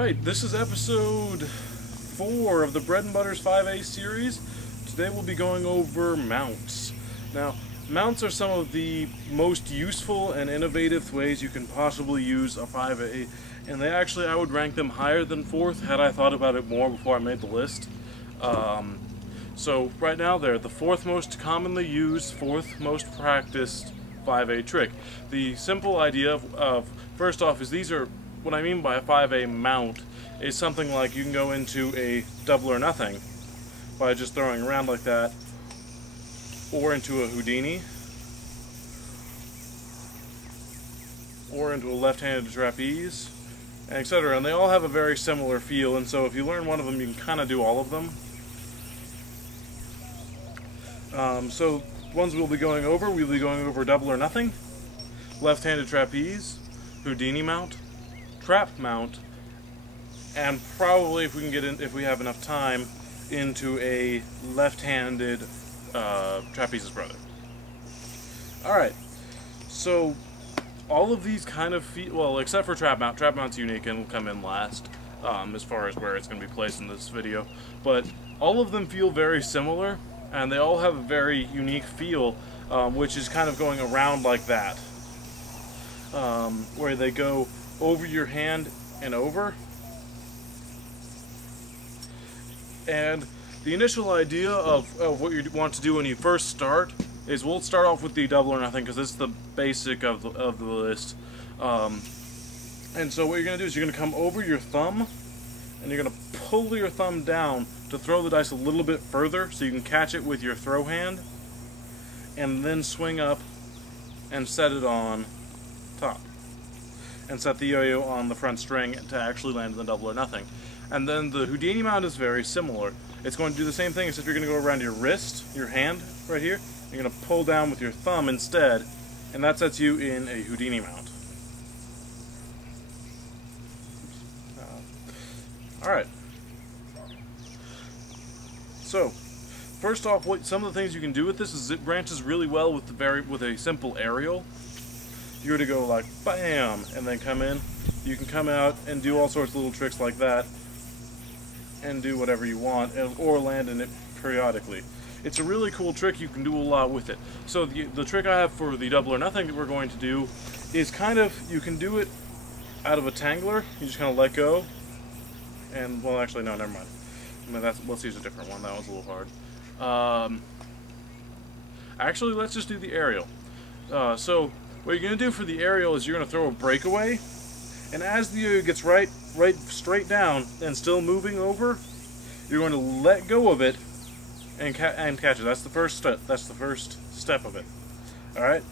Alright, this is episode 4 of the Bread and Butters 5A series. Today we'll be going over mounts. Now, mounts are some of the most useful and innovative ways you can possibly use a 5A, and I would rank them higher than 4th had I thought about it more before I made the list. So right now they're the 4th most commonly used, 4th most practiced 5A trick. The simple idea of first off is these are, what I mean by a 5A mount is something like you can go into a double or nothing by just throwing around like that, or into a Houdini, or into a left-handed trapeze, and etc. And they all have a very similar feel, and so if you learn one of them, you can kind of do all of them. So ones we'll be going over double or nothing, left-handed trapeze, Houdini mount, trap mount, and probably, if we can get in, if we have enough time, into a left-handed trapezist brother. Alright, so all of these kind of feel, well, except for trap mount. Trap mount's unique and will come in last as far as where it's going to be placed in this video, but all of them feel very similar, and they all have a very unique feel, which is kind of going around like that, where they go over your hand and over. And the initial idea of what you want to do when you first start is, we'll start off with the double or nothing because it's the basic of the list. And so what you're going to do is you're going to come over your thumb and you're going to pull your thumb down to throw the dice a little bit further so you can catch it with your throw hand, and then swing up and set it on top. And set the yo-yo on the front string to actually land in the double or nothing. And then the Houdini mount is very similar. It's going to do the same thing, except you're going to go around your wrist, your hand, right here. You're going to pull down with your thumb instead, and that sets you in a Houdini mount. Alright. So, first off, some of the things you can do with this is it branches really well with a simple aerial. If you were to go like BAM and then come in, you can come out and do all sorts of little tricks like that and do whatever you want, or land in it periodically. It's a really cool trick. You can do a lot with it. So the trick I have for the double or nothing that we're going to do is kind of, you can do it out of a tangler. You just kind of let go, and, well, actually no, never mind. I mean, let's use a different one. That was a little hard. Actually, let's just do the aerial. So what you're going to do for the aerial is you're going to throw a breakaway, and as the yo-yo gets right straight down and still moving over, you're going to let go of it and catch it. That's the first step. That's the first step of it. Alright?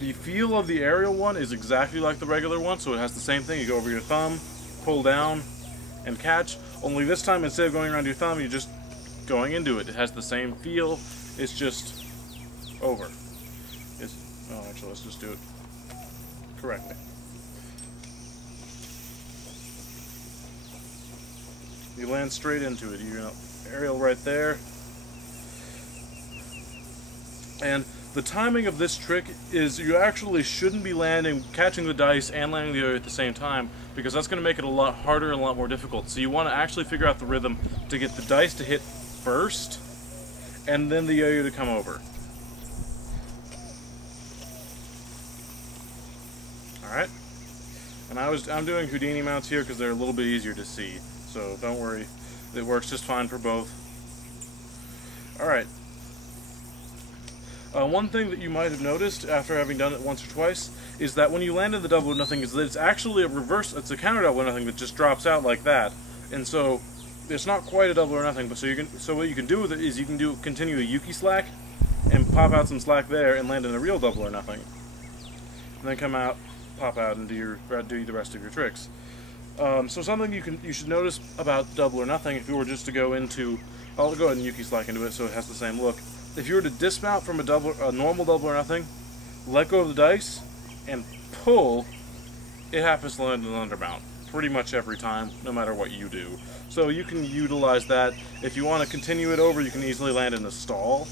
The feel of the aerial one is exactly like the regular one, so it has the same thing. You go over your thumb, pull down, and catch. Only this time, instead of going around your thumb, you're just going into it. It has the same feel. It's just over. Oh, actually, let's just do it correctly. You land straight into it. You're going to aerial right there. And the timing of this trick is you actually shouldn't be catching the dice and landing the yo-yo at the same time, because that's going to make it a lot harder and a lot more difficult. So you want to actually figure out the rhythm to get the dice to hit first, and then the yo-yo to come over. Alright? And I'm doing Houdini mounts here because they're a little bit easier to see. So don't worry, it works just fine for both. Alright. One thing that you might have noticed after having done it once or twice is that when you land in the double or nothing, is that it's actually it's a counter double or nothing that just drops out like that. And so it's not quite a double or nothing, but so what you can do with it is you can continue a Yuki slack and pop out some slack there and land in a real double or nothing. And then come out, pop out, and do the rest of your tricks. So something you should notice about double or nothing, if you were just to go into, I'll go ahead and Yuki slack into it so it has the same look. If you were to dismount from a normal double or nothing, let go of the dice, and pull, it happens to land in an undermount pretty much every time, no matter what you do. So you can utilize that. If you want to continue it over, you can easily land in a stall.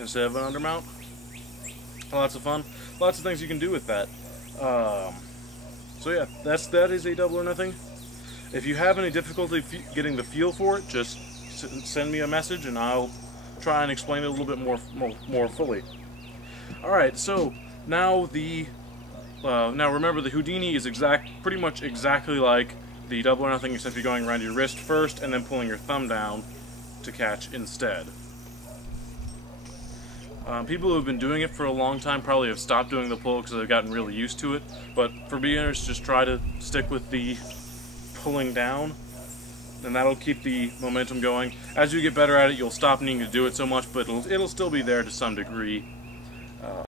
Instead of an undermount. Lots of fun. Lots of things you can do with that. So yeah, that is a Double or Nothing. If you have any difficulty getting the feel for it, just send me a message and I'll try and explain it a little bit more fully. Alright, so now now remember the Houdini is pretty much exactly like the Double or Nothing, except you're going around your wrist first and then pulling your thumb down to catch instead. People who have been doing it for a long time probably have stopped doing the pull because they've gotten really used to it, but for beginners, just try to stick with the pulling down, and that'll keep the momentum going. As you get better at it, you'll stop needing to do it so much, but it'll still be there to some degree.